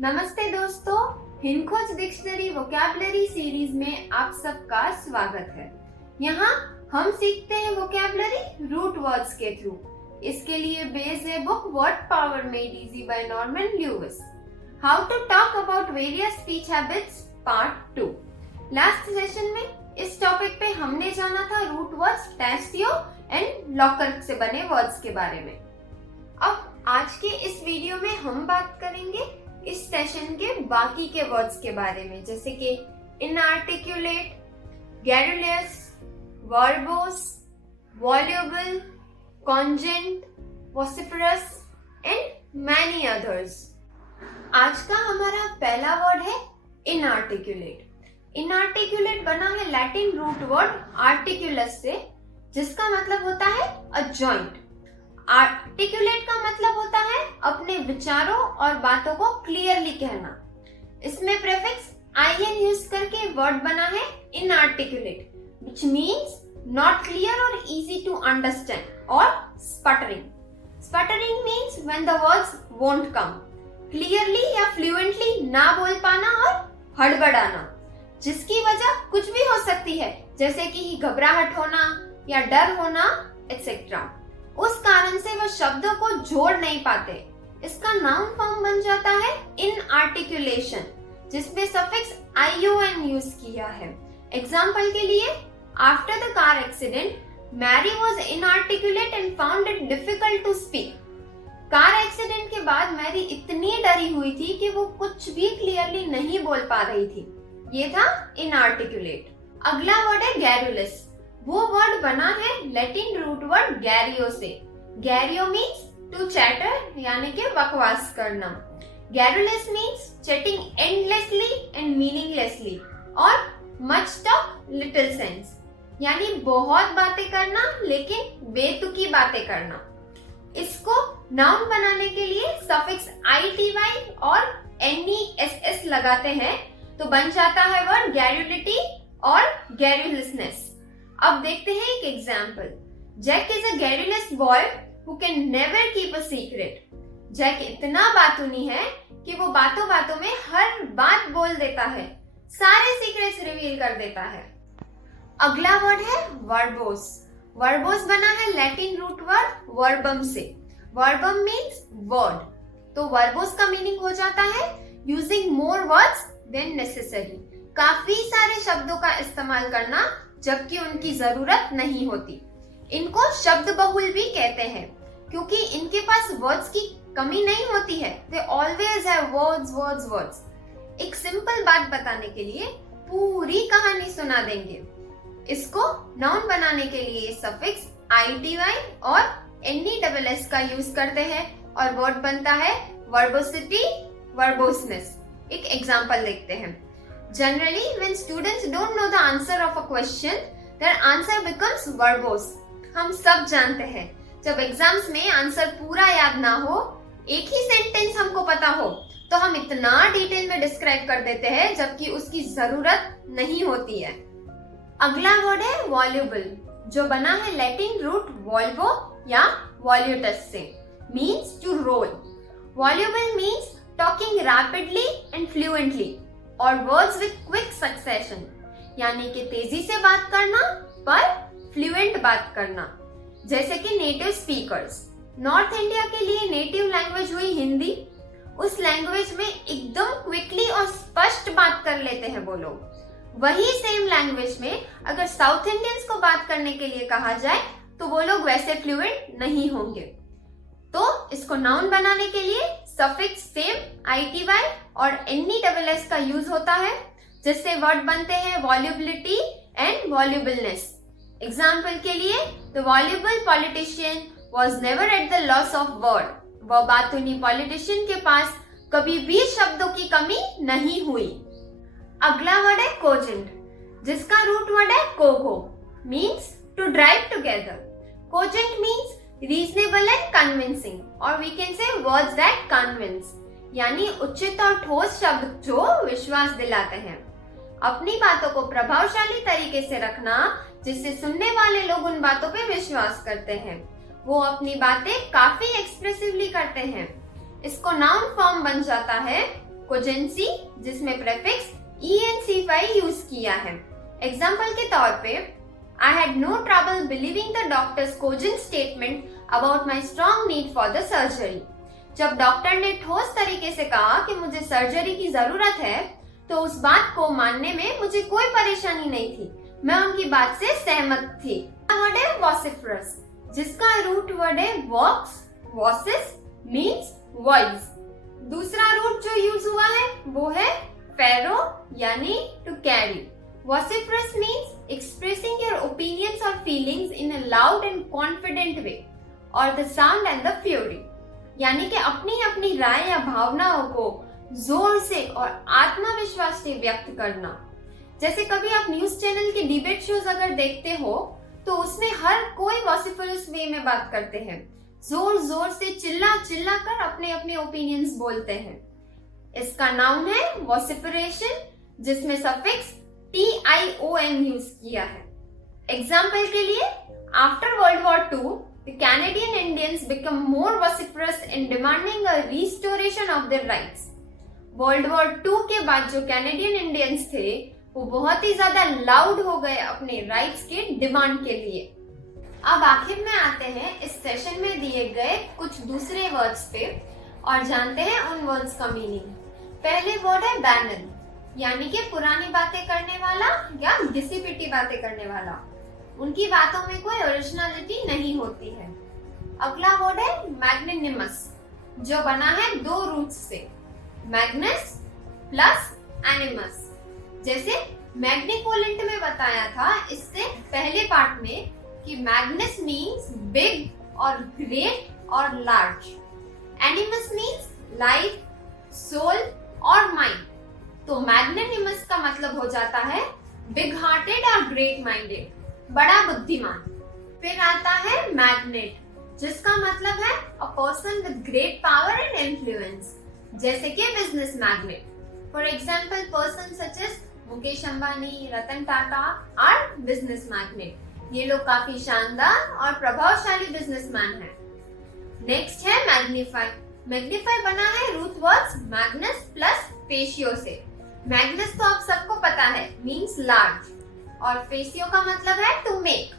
नमस्ते दोस्तों, हिंदखोज dictionary vocabulary series में आप सबका स्वागत है। यहाँ हम सीखते हैं वोकैबुलरी रूट वर्ड्स के थ्रू। इसके लिए बेस है book word power made easy by Norman Lewis. How to talk about various speech habits part 2। Last session में इस टॉपिक पे हमने जाना था root words taceo and loquor से बने वर्ड्स के बारे में। अब आज के इस वीडियो में हम बात करेंगे इस सेशन के बाकी के वर्ड्स के बारे में, जैसे कि inarticulate, garrulous, verbose, voluble, cogent, vociferous and many others. आज का हमारा पहला वर्ड है इनआर्टिकुलेट। इनआर्टिकुलेट बना है लैटिन रूट वर्ड आर्टिकुलस से, जिसका मतलब होता है अ जॉइंट। आर्टिकुलेट का मतलब होता है अपने विचारों और बातों को क्लियरली कहना। इसमें प्रीफिक्स in यूज करके वर्ड बना है inarticulate, which means not clear और इजी टू अंडरस्टैंड और sputtering. Sputtering means when the words won't come clearly या फ्लुएंटली, ना बोल पाना और हड़बड़ाना, जिसकी वजह कुछ भी हो सकती है, जैसे कि घबराहट होना या डर होना एक्सेट्रा। उस कारण से वो शब्दों को जोड़ नहीं पाते। इसका नाउन फॉर्म बन जाता है इनआर्टिकुलेशन, जिसमें सफिक्स ion यूज किया है। एग्जाम्पल के लिए, after the car accident Mary was inarticulate and found it difficult to speak. Car accident के बाद मैरी इतनी डरी हुई थी कि वो कुछ भी क्लियरली नहीं बोल पा रही थी। ये था इनआर्टिकुलेट। अगला वर्ड है गैरुलस। वो वर्ड बना है लैटिन रूट वर्ड गैरियो से। गैरियो मीन्स टू चैटर, यानी कि बकवास करना। Garrulous means chatting endlessly and meaninglessly और मच टॉक लिटिल सेंस, यानी बहुत बातें करना लेकिन बेतुकी बातें करना। इसको नाउन बनाने के लिए सफिक्स ity और ness लगाते हैं तो बन जाता है वर्ड गैरुलिटी और गैरुलसनेस। अब देखते हैं एक example. Jack is a garrulous boy who can never keep a secret. Jack इतना बातूनी है कि वो बातों बातों में हर बात बोल देता है, सारे सीक्रेट्स रिवील कर देता है। अगला वर्ड है वर्बोस। वर्बोस बना है लैटिन रूट वर्ड वर्बम से। वर्बम मीन्स वर्ड, तो वर्बोस का मीनिंग हो जाता है using more words than necessary. काफी सारे शब्दों का इस्तेमाल करना जबकि उनकी जरूरत नहीं होती। इनको शब्द बहुल भी कहते हैं क्योंकि इनके पास वर्ड्स की कमी नहीं होती है। They always have words words words. एक सिंपल बात बताने के लिए पूरी कहानी सुना देंगे। इसको नाउन बनाने के लिए सफिक्स ity और ness का यूज करते हैं और वर्ड बनता है वर्बोसिटी, वर्बोसनेस। एक एग्जांपल देखते हैं। Generally, when students don't know the answer of a question, their answer becomes verbose. हम सब जानते हैं, जब एग्जाम्स में आंसर पूरा याद ना हो, एक ही सेंटेंस हमको पता हो, तो हम इतना डिटेल में डिस्क्राइब कर देते हैं जबकि उसकी जरूरत नहीं होती है। अगला वर्ड है वॉल्यूबल, जो बना है लैटिन रूट वॉल्वो या वॉल्यूटस से। Means to roll. Voluble means talking rapidly and fluently और वर्ड्स विद क्विक सक्सेशन, यानी कि तेजी से बात करना पर फ्लुएंट बात करना, जैसे कि नेटिव स्पीकर्स। नॉर्थ इंडिया के लिए नेटिव लैंग्वेज हुई हिंदी। उस लैंग्वेज में एकदम क्विकली और स्पष्ट बात कर लेते हैं वो लोग। वही सेम लैंग्वेज में अगर साउथ इंडियंस को बात करने के लिए कहा जाए तो वो लोग वैसे फ्लुएंट नहीं होंगे। तो इसको नाउन बनाने के लिए सफिक्स सेम ity और ness का यूज होता है, जिससे वर्ड बनते हैं वॉल्यूबिलिटी एंड वॉल्यूबलनेस। एग्जाम्पल के लिए, the voluble politician was never at the loss of word. वह बातूनी पॉलिटिशियन के पास कभी भी शब्दों की कमी नहीं हुई। अगला वर्ड है कोजेंट, जिसका रूट वर्ड है cogo, means to drive together. Cogent means reasonable and convincing और we can say words that convince, यानी उचित और ठोस शब्द जो विश्वास दिलाते हैं। अपनी बातों को प्रभावशाली तरीके से रखना जिससे सुनने वाले लोग उन बातों पे विश्वास करते हैं। वो अपनी बातें काफी एक्सप्रेसिवली करते हैं। इसको नाउन फॉर्म बन जाता है कोजेंसी जिसमें प्रेफिक्स ENC5 यूज किया है। एग्जाम्पल के तौर पे I had no trouble believing the doctor's cogent statement about my strong need for the surgery. जब डॉक्टर ने ठोस तरीके से कहा कि मुझे सर्जरी की जरूरत है, तो उस बात को मानने में मुझे कोई परेशानी नहीं थी। मैं उनकी बात से सहमत थी। वर्ड है वॉसिफरस, जिसका रूट वर्ड है वॉक्स, वॉसिस मीन्स वॉइस। दूसरा रूट जो यूज हुआ है वो है फेरो यानी to carry. Vociferous means expressing your opinions or feelings in a loud and confident way, or the sound and the fury, यानी कि अपनी अपनी राय या भावनाओं को जोर से और आत्मविश्वास से व्यक्त करना। जैसे कभी आप न्यूज चैनल के डिबेट शोज अगर देखते हो तो उसमें हर कोई वॉसिफरस वे में बात करते हैं, जोर जोर से चिल्ला चिल्ला कर अपने अपने ओपिनियंस बोलते हैं। इसका नाउन है वॉसिफरेशन, जिसमें सफिक्स TION यूज किया है। एग्जाम्पल के लिए after world war II the Canadian Indians become more vociferous in demanding a restoration of their rights. World war II के बाद जो कैनेडियन इंडियंस थे वो बहुत ही ज्यादा लाउड हो गए अपने राइट्स के डिमांड के लिए। अब आखिर में आते हैं इस सेशन में दिए गए कुछ दूसरे वर्ड्स पे और जानते हैं उन वर्ड्स का मीनिंग। पहले वर्ड है बैनन, यानी कि पुरानी बातें करने वाला या घिसी पिटी बातें करने वाला। उनकी बातों में कोई ओरिजिनलिटी नहीं होती है। अगला वर्ड है मैग्नेनिमस, जो बना है दो रूट्स से, मैग्नस प्लस एनिमस। जैसे मैग्निपोलेंट में बताया था इससे पहले पार्ट में कि मैग्नस मीन्स बिग और ग्रेट और large, animus means life, soul और माइंड। तो मैग्नेनिमस का मतलब हो जाता है बिग हार्टेड और ग्रेट माइंडेड, बड़ा बुद्धिमान। फिर आता है मैग्नेट, जिसका मतलब है a person with great power and influence, जैसे कि business magnate. For example person such as Mukesh Ambani, Ratan Tata are business magnate. ये लोग काफी शानदार और प्रभावशाली बिजनेसमैन हैं। नेक्स्ट है मैग्नीफाई। मैग्नीफाई बना है रूट वर्ड्स मैग्नस प्लस फेशियो से। मैग्नस तो आप सबको पता है मींस लार्ज, और फेसियो का मतलब है टू मेक।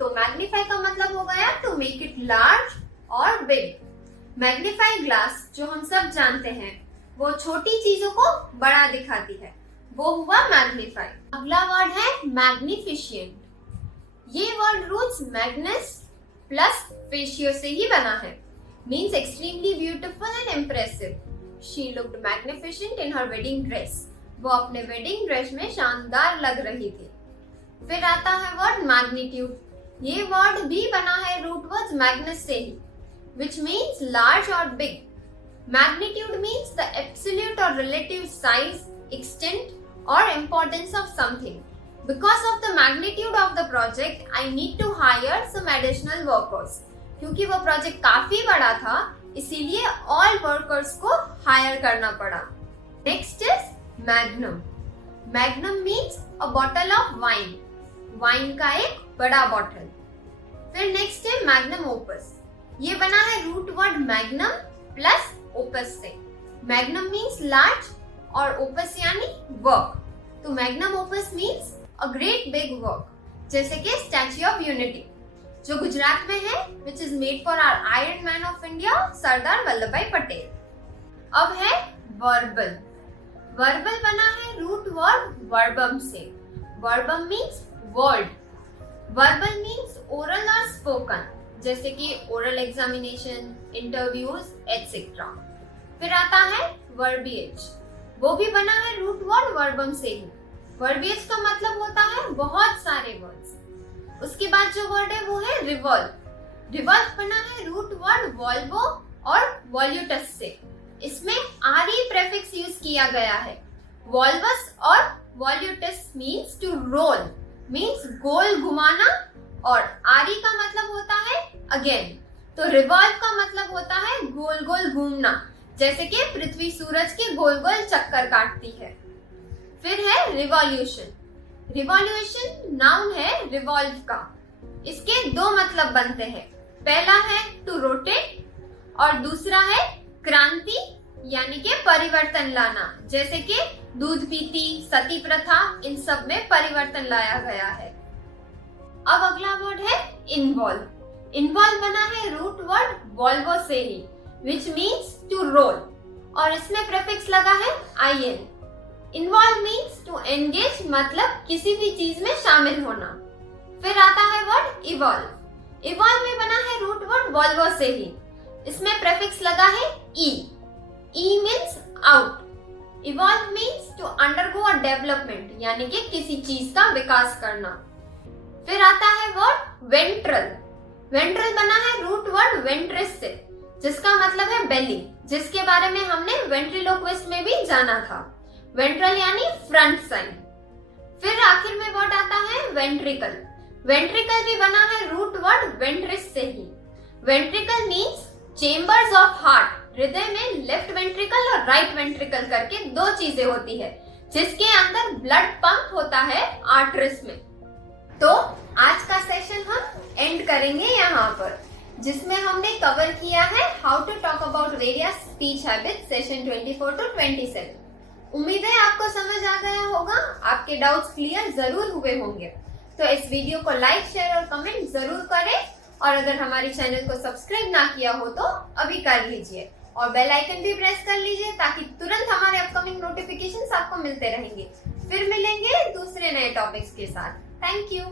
तो मैग्नीफाई का मतलब हो गया टू मेक इट लार्ज और बिग। मैग्नीफाई ग्लास जो हम सब जानते हैं वो छोटी चीजों को बड़ा दिखाती है, वो हुआ मैग्नीफाई। अगला वर्ड है मैग्निफिशिएंट। ये वर्ड रूट्स मैग्नस प्लस फेशियो से ही बना है, means extremely beautiful and impressive. She looked magnificent in her wedding dress. वो अपने वेडिंग ड्रेस में शानदार लग रही थी। फिर आता है वर्ड मैग्नीट्यूड। ये वर्ड भी बना है रूट वर्ड मैग्नस से ही, which means large or big. Magnitude means the absolute or relative size, extent or importance of something. Because of the magnitude of the project, I need to hire some additional workers. क्योंकि वो project काफी बड़ा था, इसीलिए all workers को higher करना पड़ा। Next is magnum. Magnum means a bottle of wine, wine का एक बड़ा बॉटल। फिर नेक्स्ट है मैग्नम ओपस। ये बना है root word magnum plus opus से। मैग्नम मीन्स लार्ज और ओपस यानी वर्क। तो magnum opus means a great big work, जैसे कि स्टैच्यू ऑफ यूनिटी जो गुजरात में है, which is made for our Iron Man of India, Sardar Vallabh भाई पटेल। अब है वर्बल। वर्बल बना है रूट वर्ड वर्बम से। Verbum means word. Verbal means oral और स्पोकन, जैसे कि ओरल एग्जामिनेशन, इंटरव्यूज एटसेट्रा। फिर आता है वर्बिएज। वो भी बना है रूट वर्ड वर्बम से ही। वर्बिएज का मतलब होता है बहुत सारे वर्ड्स। उसके बाद जो वर्ड है वो है रिवॉल्व। रिवॉल्व बना है रूट वर्ड वॉल्वो और वॉल्यूटस से। इसमें आरी प्रेफिक्स यूज किया गया है। वॉल्वस और वॉल्यूटस मीन्स टू रोल, मीन्स गोल घुमाना, और आरी का मतलब होता है अगेन। तो रिवॉल्व का मतलब होता है गोल गोल घूमना, जैसे कि पृथ्वी सूरज के गोल गोल चक्कर काटती है। फिर है रिवॉल्यूशन। रिवॉल्यूशन नाउन है रिवॉल्व का। इसके दो मतलब बनते हैं। पहला है टू रोटेट और दूसरा है क्रांति यानी कि परिवर्तन लाना, जैसे कि दूध पीती, सती प्रथा, इन सब में परिवर्तन लाया गया है। अब अगला वर्ड है इन्वॉल्व। इन्वॉल्व बना है रूट वर्ड वॉल्वो से ही, विच मीन्स टू रोल, और इसमें प्रीफिक्स लगा है in। Involve means to engage, मतलब किसी भी चीज में शामिल होना। फिर आता है वर्ड इवॉल्व। इवॉल्व में बना है रूट वर्ड वॉल्वो से ही, इसमें प्रीफिक्स लगा है e। e means out. Evolve means to undergo a development, यानी कि किसी चीज का विकास करना। फिर आता है वर्ड वेंट्रल। वेंट्रल बना है रूट वर्ड वेंट्रिस से, जिसका मतलब है बेली, जिसके बारे में हमने वेंट्रिलोक्विस्ट में भी जाना था। वेंट्रल यानी फ्रंट साइड। फिर आखिर में वर्ड आता है वेंट्रिकल। वेंट्रिकल भी बना है रूट वर्ड वेंट्रिस से ही। Ventricle means chambers of heart. हृदय में लेफ्ट वेंट्रिकल और राइट वेंट्रिकल करके दो चीजें होती है, जिसके अंदर ब्लड पंप होता है आर्टरीज में। तो आज का सेशन हम एंड करेंगे यहाँ पर, जिसमें हमने कवर किया है how to talk about various speech habits, session 24 to 27। उम्मीद है आपको समझ आ गया होगा, आपके डाउट्स क्लियर जरूर हुए होंगे। तो इस वीडियो को लाइक, शेयर और कमेंट जरूर करें, और अगर हमारे चैनल को सब्सक्राइब ना किया हो तो अभी कर लीजिए, और बेल आइकन भी प्रेस कर लीजिए, ताकि तुरंत हमारे अपकमिंग नोटिफिकेशंस आपको मिलते रहेंगे। फिर मिलेंगे दूसरे नए टॉपिक्स के साथ। Thank you.